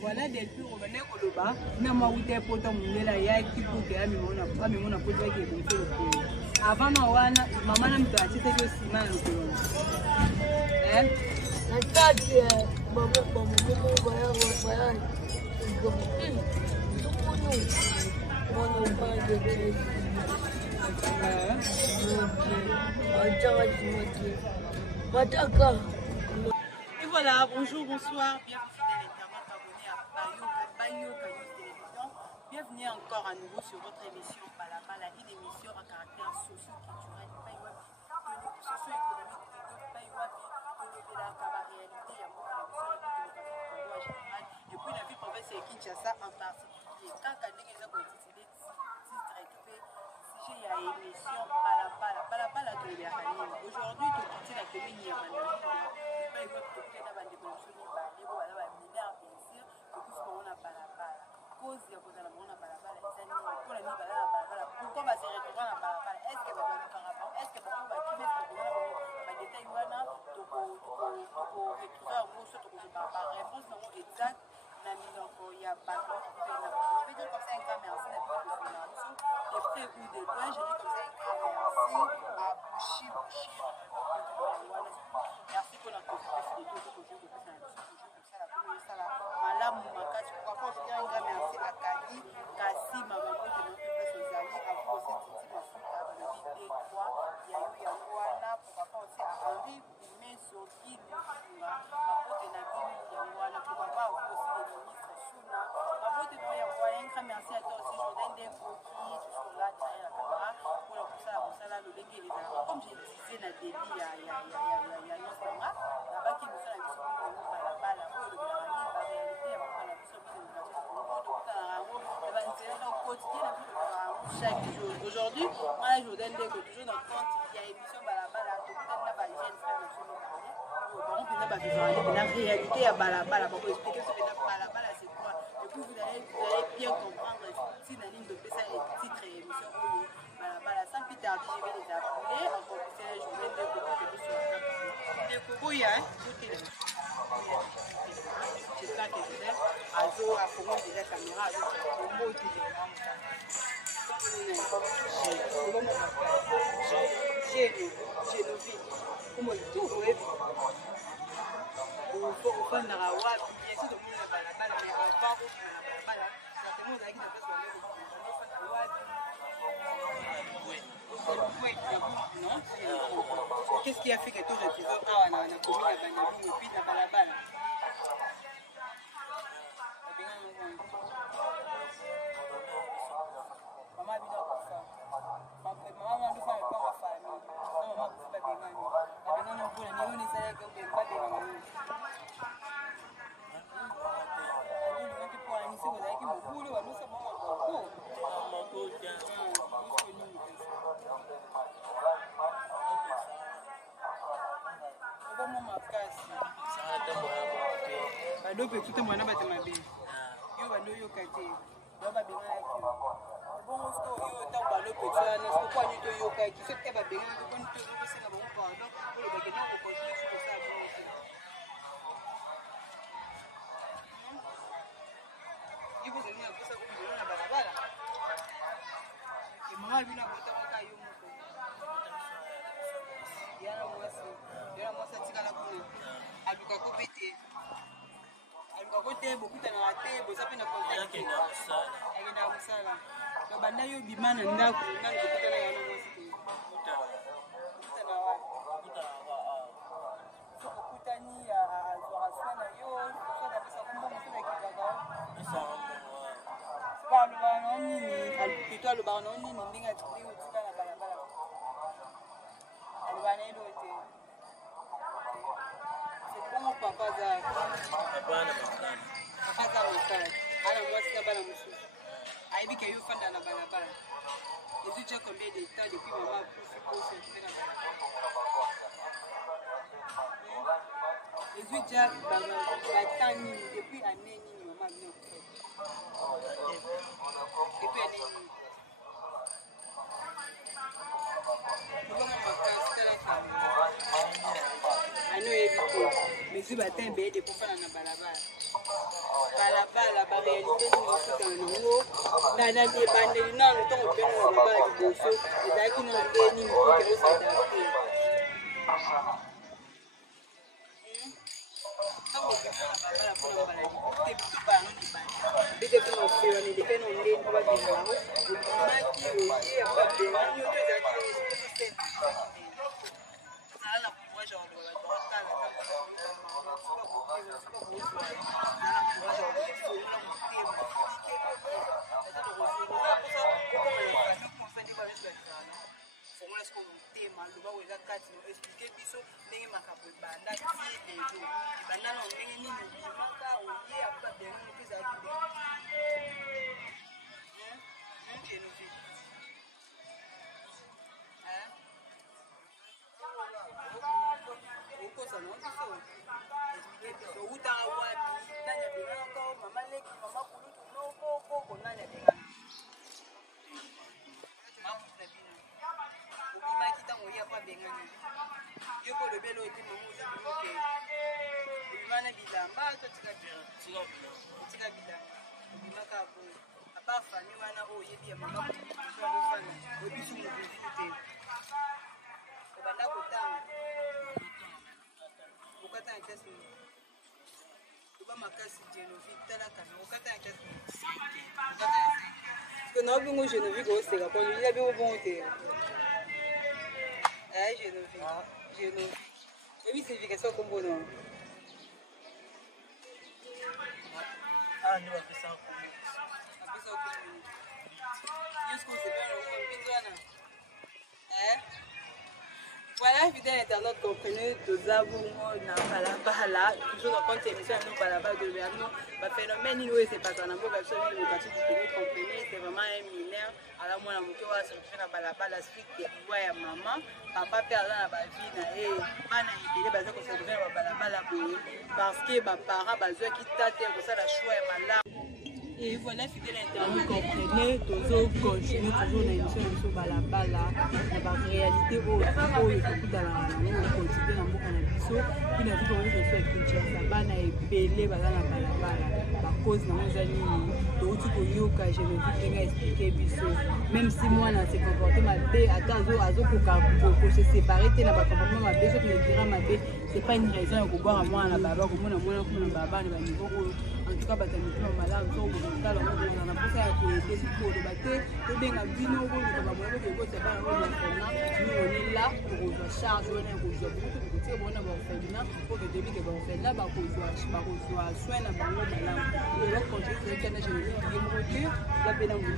voilà depuis on venait au Loba même moi où t'es poton là il y a qui pour que ami mon a posé qui est le avant na wana maman na mtu achite que ciment le la tête maman voilà et voilà, bonjour, bonsoir, bienvenue fidèles internautes abonnés à Bayoka News Télévision. Bienvenue encore à nouveau sur votre émission Balabala, une émission à caractère socio-culturel, socio-économique de la réalité, et puis la vie province et Kinshasa en particulier. Quand on dit qu'ils ont décidé il y a une émission Balabala de l'Iranien. Aujourd'hui, tout le monde a commis à comme je disais na début chaque jour. Aujourd'hui, moi je vous donne toujours dans le compte, il y a émission Balabala, tout le temps là jeune frère la réalité à Balabala, pour vous expliquer ce que Balabala c'est quoi. Et puis vous allez bien comprendre si la ligne de ça est titre et émission Balabala. Sans plus tarder, je vais les appeler en conclusion, je vais donner beaucoup de sur le Kobo, il y a j'espère que je vais à comment déjà la caméra, au mot tout como tout web au fond na rawa bien sûr tout le balabala mais avant na balabala ça tellement là qui n'a pas non qu'est-ce qui a fait que tout épisode ah na commune ya Banabi et puis na balabala maman bino kofa maman ndo fa pas ma famille non maman kofa bengani bengani pour les néo les salaires que vous pas bengani ndio pour la mission vous avez qui mobulu wa nous ça maman ko maman makasi bado pe tout mwana batema be yo bando yo kate yo ba bengani bon yo ta balo pe ça na ko kwa ni to yo kai ki se te ba bengani ko ni to ko se na bon pardon ko le bagena ko continue sur ça bon ibo se ni abusa ko ni na barabara ke mama bina bota ko ka yo moko yana mwasa tikala kuna aluka ko bete aluka ko te bokuta na te boza pe na contact akenda musala to banda yo bimana ndako na bokuta na yana mwasi bokuta na wa bokuta ni azora na yo so na pesa kumbo musala kikaga sababu bana nini alipitwa lo bana nini ndinga tuli utika na barabara alibana ilo te c'est papa za hapana papa za msala ana mwasi na bana msusu aibi ke yo fanda na barabara les déjà combien de temps depuis maman pour se na barabara les déjà batani depuis année nini maman vient depuis année nini ano evite mais si batin be de pour faire na balabala balabala baréalité nokutana nango na debandeli nano ntango pene na babala liboso ezalaki na ndenge nini poke osadapte ntango bima na babala mpona mbala te bitu bano libanda bete mpona ofewane leke na ndeni mpo babima yango obimaki oye ya babengani oto ezalaki ozala na courage ya koloba bato bakala maloba oyo eza kati no explike biso ndenge makambo ebanda ti lelo ebanda na ndenge nini obimaka oye apo babengani mpe ezalaki okosa no biso explike biso outaka wapi nani abenganaka mama leki mama kulutu nokokoko nani abengana makuta bino obimaki ntango oye apo abengani yo kolobela oyo te mama ozobimoke obima na bilamba to tika bilamba obimaka boye aba fami wana oyo oyebi ya mama kulutuofana oyebisu mobuzu te obanda kotanga okatanga klase oba makasi Genevieve talakana okatanga klase na obingo Genevieve oseka po lila bingo bongo te ay Genevieve ebi signification kombo no ndio apesa kombo jusqu'au septembre on binzwana voilà, fidèle internaute, comprenez, tous avons na balabala, toujours dans compte émission nous balabala de l'Amérique, le phénomène il c'est pas ça, on a beau absolument le parti du pays, comprenez, c'est vraiment un mineur. Alors moi la moto va se faire na balabala, suite que voit ya maman, papa perd dans la vie na et pas na idée basé qu'on se fait na balabala parce que ba parents basé qui tâte comme ça la choix est malade. Et voilà, fidèle internaute, comprenez, toujours continuer toujours dans l'émission de balabala, la réalité où il faut dans la continuer dans mboka na biso, puis na biso on fait Kinshasa, bana ebele baza na balabala, ba cause na mozali touti koyoka, je ne veux pas expliquer biso, même si moi na se comporter mabe, ata azo koka ko se séparer te na ba comportement mabe, so que le dira mabe, c'est pas une raison de boire moi na baba, comme na mwana ko na baba na niveau en tout cas batami ko malade so kala ngo na posa ya ko ete ko de batte to benga bino ko de ba mo ko te ba ngo na fena ni on est là pour vous charge on est ko zo ko te bona ba fena ko ke debi ke ba fena ba ko zo soin na ba ngo malade et là quand je fais que je vais me moter la bena ngo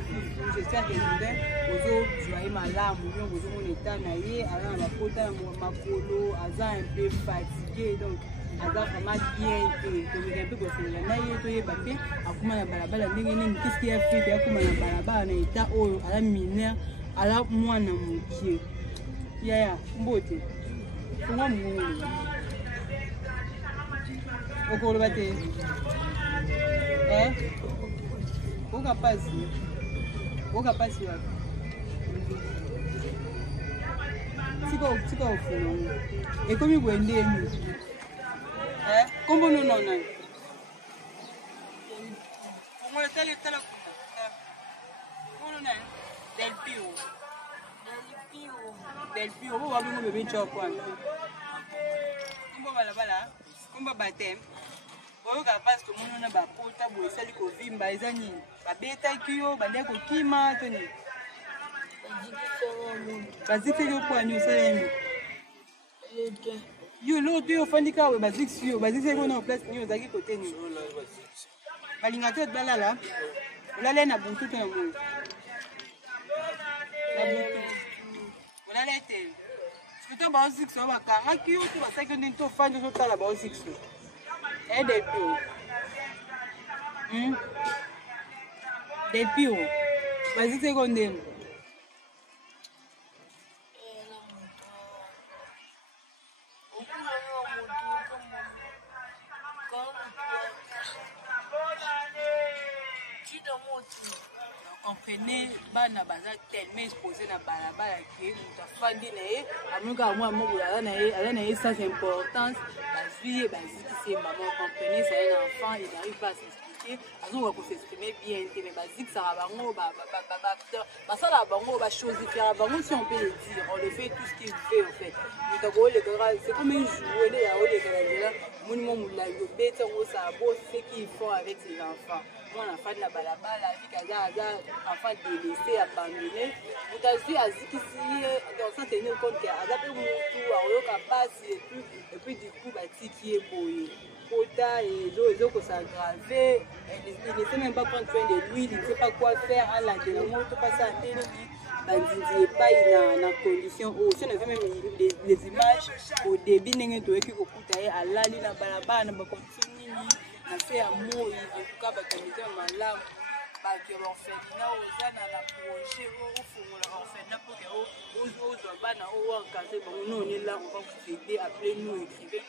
j'espère que je vais ozo joie malade mo ngo zo état na ye ala na kota makolo aza un peu fatigué donc aza vraiment bien que un peu gosela na ye to ye papier akuma na balabala ndenge nini qu'est-ce qui a fait akuma na balabala na état oyo ala mineur ala mwana mokie yaya mbote funga mungu okoloba te okapasi wapi tika ofuna ekomi bwendeni kombo no nona ngole tele kuna kono na del pio bo wabi mo bebe chokwa kombo balabala kombo batem oyo ka passe to mono na ba pota bo esali ko vimba ezani babeta kiyo bande ko kima toni baziki yo kwa nyo sele yo l'autre yo fandika we baziki yo baziki ko na place nyo zaki côté ni balinga te balala olale na buntu to na mo na buntu olale te putain ba baziki so ba kanga kiyo to basaki ndo to fandi so tala ba baziki so depuis baziki ko ndemo comprenez bana baza tellement exposé na balabala que mutafandi na ye amuka mwa moko ala na ye sans importance bazui baziki c'est maman comprenez c'est un enfant il n'arrive pas à s'expliquer que azonga ko s'exprimer bien mais basique ça va bango ba ça la bango ba chose faire bango si on peut le dire on le fait tout ce qu'il fait en fait c'est comme un jouet là au là monument moula yo bête on ça beau ce qu'ils font avec ses enfants moi enfant de la balabala avec aza enfant délaissé abandonné vous avez aziki si dans ça tenir compte que aza pe mutu aoyoka passe et puis du coup batiki eboye Kota et les autres s'aggraver, il ne sait même pas prendre soin de lui, il ne sait pas quoi faire à la dernière, tout pas ça, il n'est pas en condition. Si on a vu même les images au début, il y a des gens qui à la ligne, à la condition, à faire amour, en tout cas, il y a des malades. Qui ont fait là aux ânes à la projet au fond leur fait là pour que aux bana au encadré bon nous on est là on va vous aider appelez nous écrivez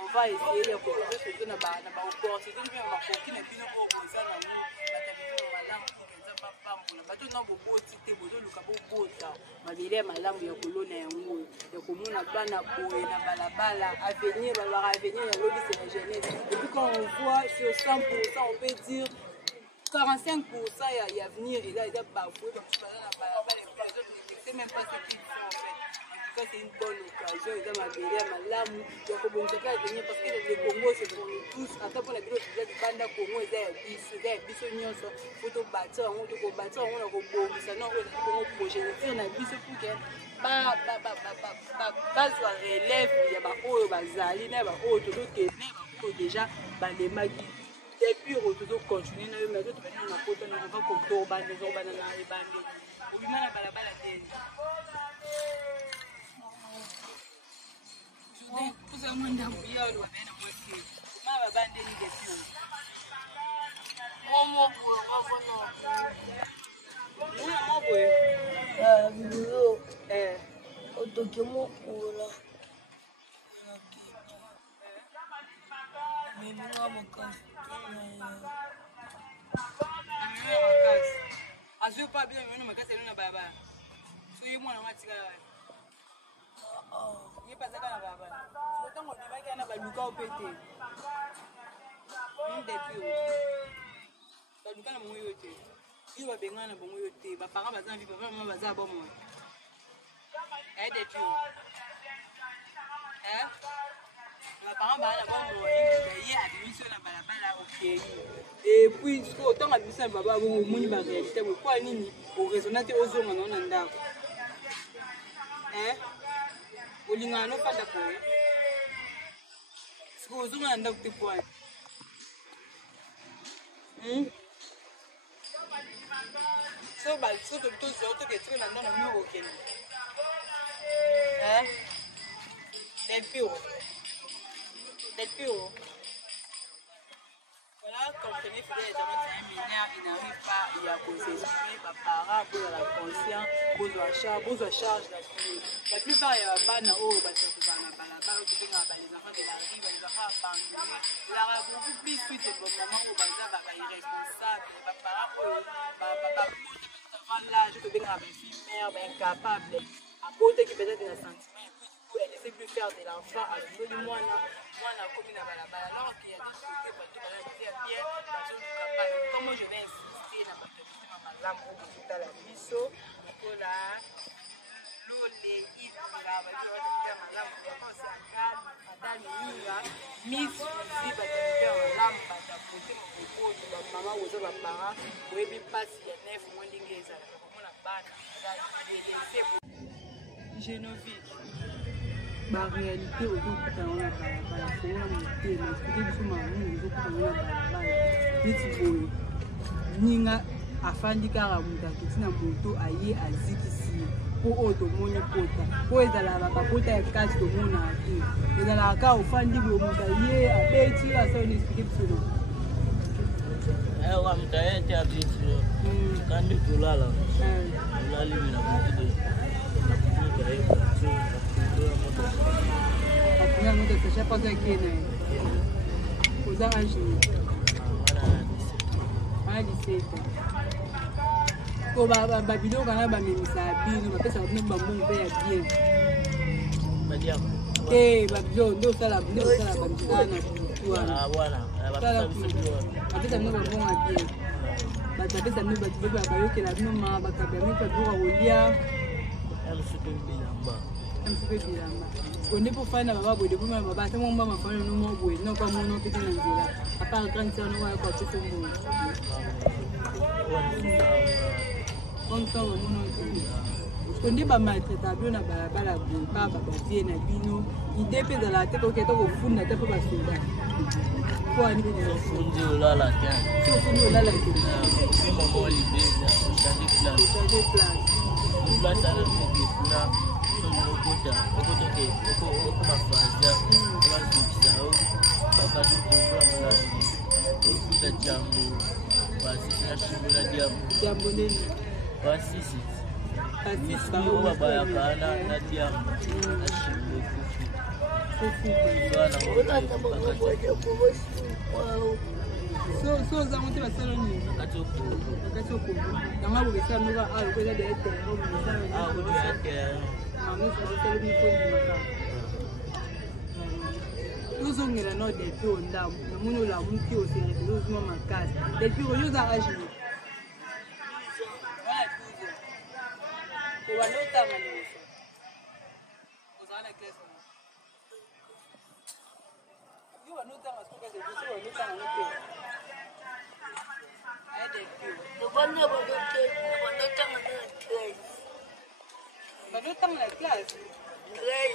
on va essayer de proposer ce que na ba au c'est une bien ma coquine et puis nous au ça na nous batabito malamu pour que ça pas pambola bato na bobo tite bodo luka bobota mabile malamu ya kolona yango ya komona bana boye na balabala avenir ba avenir ya lobby c'est la jeunesse et puis quand on voit sur 100% on peut dire 45% il y a venir et là il y a bafoué c'est même pas ce qu'ils font en fait. En tout cas c'est une bonne occasion ils ont ma belle malamu donc bon c'est pas venir parce que le Congo c'est pour nous tous attends pour la vidéo de banda Congo ils biso nyonso photo bâtir on to bâtir on a ko bomisa non on projet on a biso pour que ba soit relève il y a ba oyo bazali na ba oyo to ke ba déjà ba les magi et puis on doit continuer na mais d'autres venir na poto na va ko to ba les urbains na les bandi au bima na balabala tene vous avez monde bien lo na moitié ma ba bandi ni depuis momo vidéo autokemo ola Azul pas bien, mais non, mais c'est une baba. Soyez moi, on va tirer. Il est pas ça la baba. Autant on dit qu'il y a un baluka au pété. On depuis. Baluka na mon yote. Il va bien na bon yote. Ba parents bazan vivre vraiment bazan bon moi. Eh depuis. Hein? Les parents et puis autant à ça baba bon moni ba réalité pourquoi nini au raisonner aux hommes non ndako hein olinga no pas d'accord ce que aux hommes ndako te quoi so ba so to to que tu na no OK hein Del Pio. Voilà, comprenez, fidèles les amis, c'est un mineur, il n'arrive pas, il y a pour s'exprimer, par parents, pour la conscience, pour la charge, la plupart, il y a pas de haut, les enfants de la rue, les enfants abandonnés. Il y aura beaucoup plus de moments où les enfants sont irresponsables, les parents, l'âge, que bien avec fille, mère, incapable, à côté qui peut-être un sentiment. Elle ne sait plus faire de l'enfant à l'eau du moine comme dans la balade alors qu'il y a des côtés bateau là il fait bien bateau du capable comment je vais insister dans bateau qui m'a malam au bout de la biso pour la l'eau les îles là bateau là faire malam comment c'est calme madame Mira miss si bateau faire malam bateau côté mon coco de maman ou de la parent ou et puis passe il y a 9 mois d'inglés là comme on a bana de laisser Génovique la réalité aujourd'hui dans la balabala c'est la montée mais ce que nous sommes dans la balabala nitiboyo ninga afandi kaka mutu akitina moto aye azikisi po oyo tomoni pota po ezalaka bakota ya kati tomona ate ezalaka kaka ofandi boyo moto aye abeti asali explike biso ewa mutu aye te abeti kandi kolala olali mina motude la moto c'est chaque fois qu'il y a aux âges à 17 ko ba bidon kana ba memisa bino ba pesa ba mbongo pe ya bien ba diamo ba bidon ndo sala ba mtana bwana Abapesa biso byo. Abapesa bino babonga bien. Bato bapesa bino bato bebe bayokela bino ma bakabya bino bato kolia. Msupe bilamba. Msupe bilamba. Onde pour faire na baba boye pour ma baba te mon mama fana no mo boye no kwa mo no pete na nzela. Apa grand sœur no wa kwa pete mo. Konto mo no. Onde ba maltraita bino na balabala boye pa baba tie na bino. Idée pe dans la tête ko keto ko funda te po ba soda. Kwa ni bino fundi olala te. So fundi olala te. Ni mama olibeza, changer place. Place ala kuna okota ke okumafaza abazikisa bakati kuva mulandi okuta jambo basi nashimula jambo nini basisi baba bayakana na jambo nashimula so zangu te basala nini bakati okoko yango abobesa noka alokoza de ete uzongela no depuis ondambo namoni olamuki oselefele ozuma makasi depuis oyo oza age obanda otanga liboso ozala na classe yo banda otanga sokasi liboso banda otanga no te la classe. 13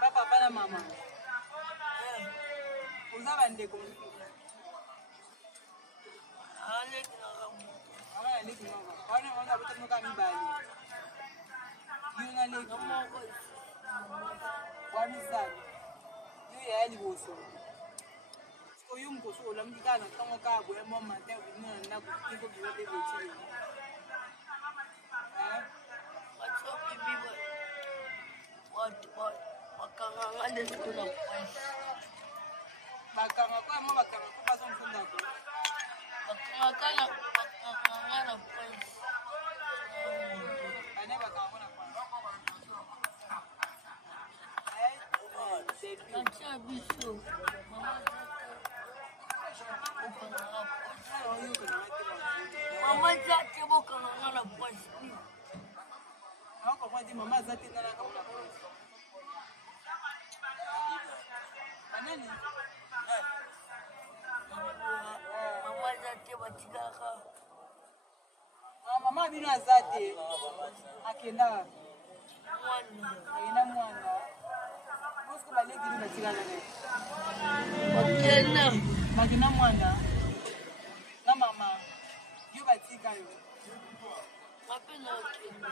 Papa, pas la maman. Vous avez un déco. Bakanga kwa mama bakanga kwa bazo mfunda ko. Bakanga bakanga point. Ane bakanga na kwa. Acha biso. Mama zake bokanga na point. Ako kwa di mama zake na kama na point. Anani? Mama zate batikaka. Mama bino azate. Akenda. Mwana. Mwana. Bosko balegi ni batikana naye. Bakena. Bakena mwana. Na mama. Yo batika yo. Mapena okenda.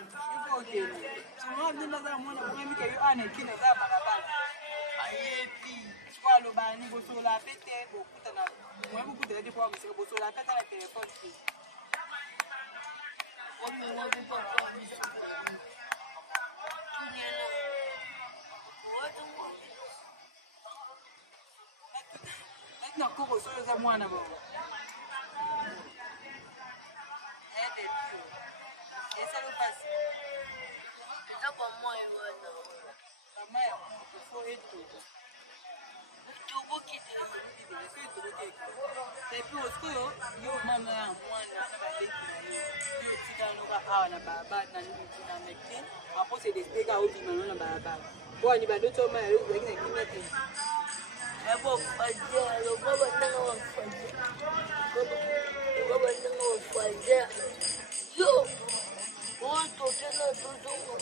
Yo okenda. Tuma bino za mwana kumika yo ana kina za barabara. Ayepi. Swalo bani bosola pete bokuta na moi beaucoup de fois monsieur bosola pete la téléphone qui on ne voit pas quoi maintenant ko solo za mwana ba ede tu esa lo passe ça pour moi et voilà la mère faut être depuis oskoyo yo mama ya mwana na baleki na yo tika no ka awa na baba na na mekte apo se despega o di mano na baba bo ni bado to ma yo zaki na kimete ebo faje lo baba nanga wa faje baba nanga wa faje yo o to tena to nanga ko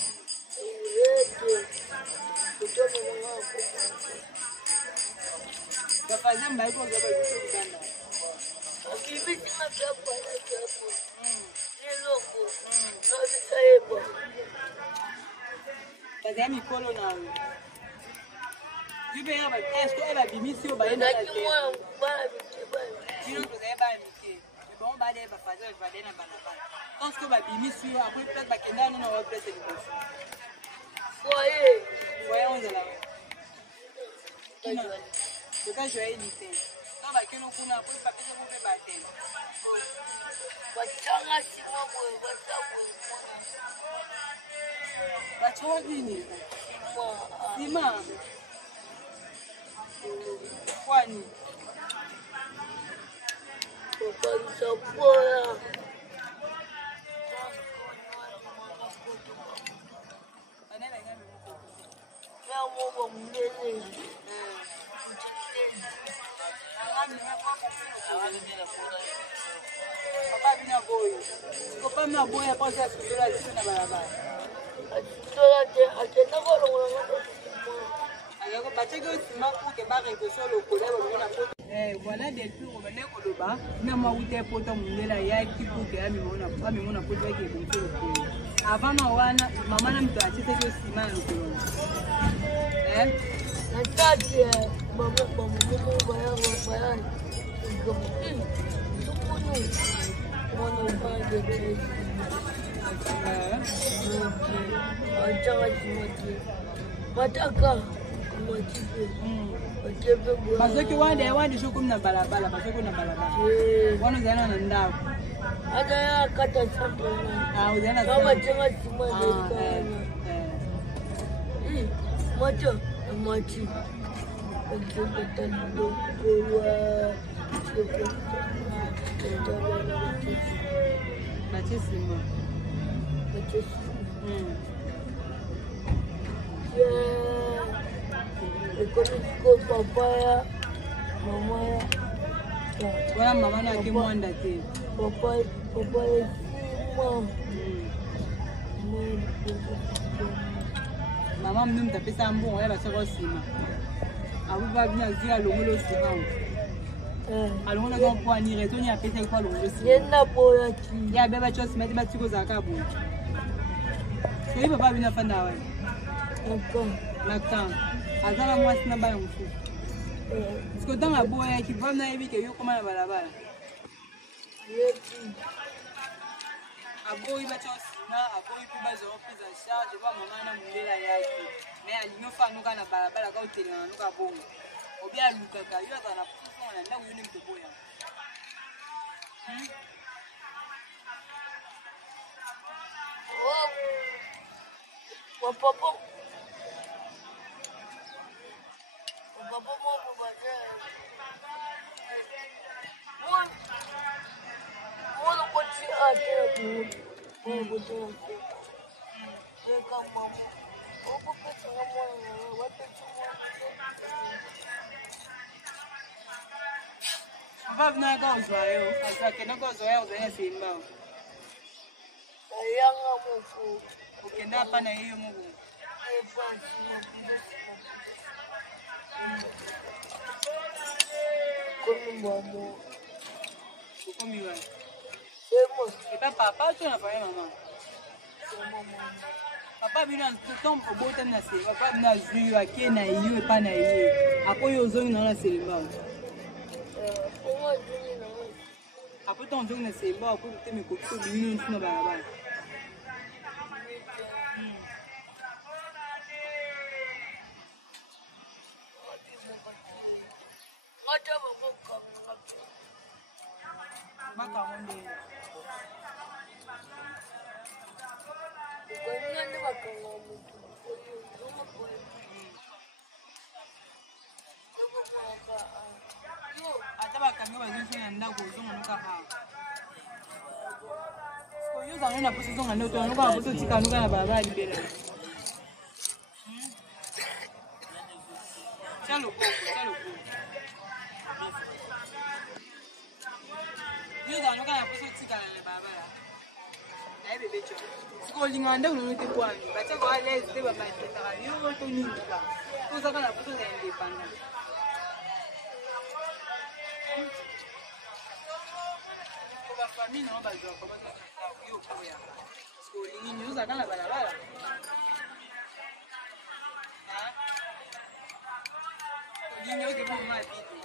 Bafazia mbai kwa zaba yuko Uganda. Akibiti machapo na chapo. Ni loko. Na vitaibo. Kazi mikolo na wewe. Jibe yaba esko eba bimisi obaenda na. Lakini mwa bana bitibana. bino tozali bana mike me bango balia bafazer bade na balabala tant que babimisi yo après place bakenda no na place liboso foye onzela toka joyeli te to bakeno kuna après bapesa bo mpe batema batanga sima boye bacoa nini sima kwani kokanisa poya yamoba munene papa bina boyo papa na boya pasa sura sina barabara atola te akenda kolongola ayako bateke sima kuke barekoso lokola babona poto voilà depuis obane koloba na mawute poto mundela yaki kuke amimona poto yake bonso lokola avant na wana mama na mtu achiteke sima lokola natati baba baya mwana ubande mataka basoki wande soki na balabala basoki na balabala wana ozala na ndako ata ya kata sabatenga sima mata amati batesima ekomisiko papaya mamaya wana mama naki mwanda te papaya mama mnu mtapesa mbongo ya basoko sima abuba bina zia longolo sima alongola ko poani retoni apesa ko longolo sima yenda boya ki ya beba cho sima tiba tiko zaka bo so iba ba bina fanda wa nakam azala mwasi na bana mfu siko tanga boya ki ba na ebike yo koma na balabala aboyi bacho sima aboyi pe bazo pesa charge ba mama na mundela yaki me alino fa nuka na balabala ka utele na nuka bongo obi aluka ka yo atana puso na nda uyoni mtoboya papa mo baje mo ko ti ate mo to ka mama o ko pesa mo wate Papa vina ka uzwayo azakena ka uzwayo uzanya simba ayanga mofu ukenda hapa na hiyo Mungu Komi ukomiwa semo eta papa tu na fanya mama mama papa bina tout obota na se papa bina zuyo akena hiyo epa na hiyo akoyo ozongi na selimba après ton jour ne sait pas pour te me couper de une sur balabala maka monde ata bakangi bazosonga ndako ozonga noka ha oyozanga na poso ozonga ndoto noka na poso otika noka na balabala libela tia loboko oyozanga noka na poso otikala na balabala naye bebe co siko olingaka ndako nono te kwani batiaka alese te babatetaka yo tonibuka tozaka na poso na indépendant famille non bazwa comment ça yo koya parce que lingi nyuza kana balabala ah lingi oke bo ma bitu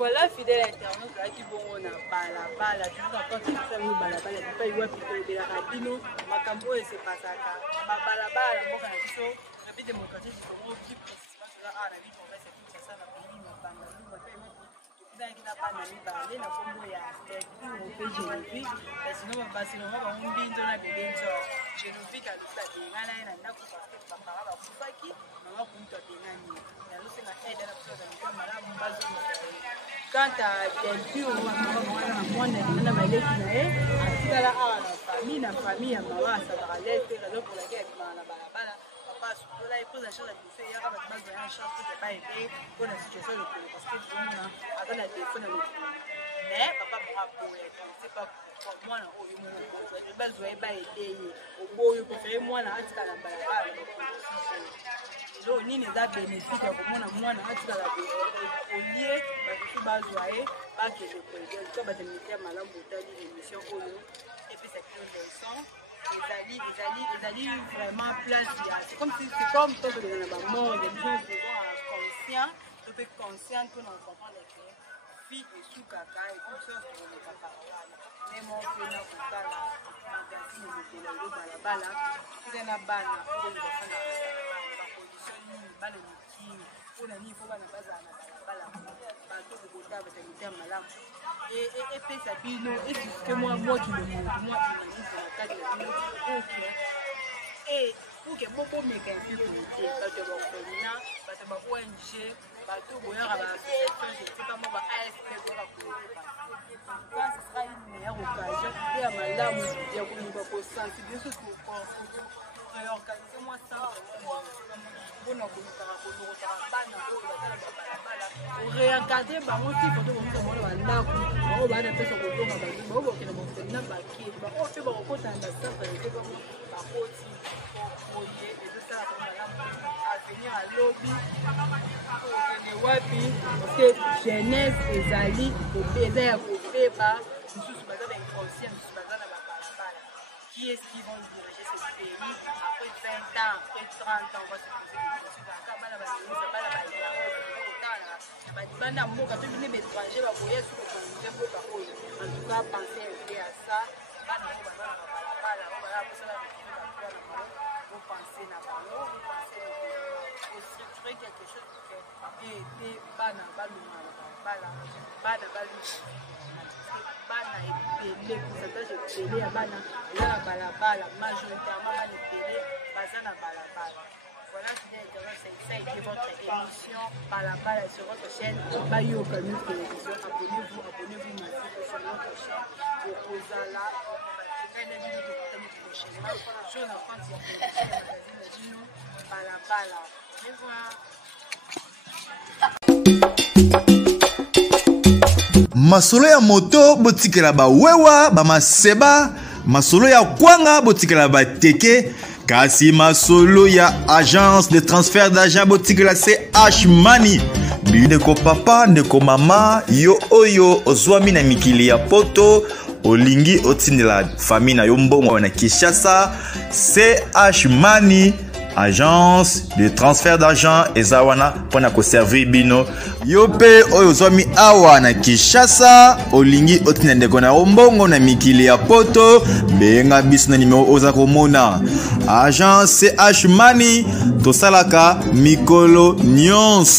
Voilà, fidèle internaute qui vont on a balabala, tu vois quand tu fais nous balabala, tu peux y voir plutôt de la rapino, ma cambo et c'est pas ça. Ma balabala, moi quand je suis rapide mon quartier, je commence à vivre principalement là à la vie, on va c'est tout ça, la pays, ma bande, nous va faire dans qui n'a pas d'amis balé, na combo ya qui on fait Génovique, et sinon on va sinon on va on binzo na binzo, Génovique à l'autre de ngana na na ku parce que papa va kufaki, maman kumto benani. Quant à Delphi, on va voir la famille, la famille, ça va aller, c'est la raison pour laquelle papa, là, il pose la chose à bouffer, il y a une chance que pas aidé pour la situation de parce que tout le monde a un téléphone à l'autre. Mais papa m'aura pour c'est pas pour moi, je vais pas aider au beau, je préfère moi, là, à la balade. Donc, ni les bénéfices, comme on a atika la au lieu de bazoyer, pas que je peux dire, comme à l'émission Malam Boutali, l'émission Olo, et puis c'est une leçon, les alliés vraiment place, c'est comme si c'est comme tout le monde, les gens sont conscients, tout est conscient, tout le monde comprend les clés, fille et sous caca, et tout ça, c'est le papa. Mais mon frère n'a pas la magazine de la balabala, c'est un abana, pour le faire bana mukini ona ni fo bana bazana bala bato de bota batamita malamu et pesa bino et que moi qui le montre moi qui me dis la carte de bino OK et pour que beaucoup meka impunité bato ba ofena bato ba ONG bato boyara ba je sais pas moi ba AFP boyara ko ça ce sera une meilleure occasion et à malamu ya ko sensibiliser sur organisez-moi ça regarder bango ti foto ko mona mona bandako o ba na pesa ko tonga ba ko ko kena mo tena ba ki ba o fe ba ko tanda sa ba ko ba ko ti ko ye et de ça ko malamu à venir à lobby ko ne wapi parce que jeunesse ezali ko pesa ya ko peba mususu bazana inconscient mususu bazana ba balabala qui est-ce qui vont diriger ce pays après 20 ans après 30 ans on va se poser des questions dans bana ba ministre bana ba ya bana mboka to bine étranger ba boye sur ko mboka oyo en tout cas penser à ça bana ko bana bala ko bala ko sala ko penser na bango ko penser au structurer quelque chose que et bana baluma bana epele pourcentage epele ya bana eza na balabala majoritairement bana epele baza na balabala. Voilà, ça a été votre émission Balabala sur votre chaîne Bayo Kanu Télévision. Abonnez-vous maintenant sur notre chaîne. Opozala, sur la France, il y a magazine Balabala. Au revoir. Masolo ya moto botikela ba wewa ba maseba, masolo ya kwanga botikela ba teke. Kasi masolo ya agence de transfert d'argent botikela CH Money. Ndeko papa, ndeko mama, yo oyo ozwami na mikili ya poto, olingi otindela famille na yo mbongo na Kinshasa, CH Money. Agence de transfert d'argent ezawana pona ko servir bino yope oyo zwami awa na Kinshasa olingi otina ndeko na ombongo na mikili ya poto benga biso na numéro oza komona agence CH Money tosalaka mikolo nyonso.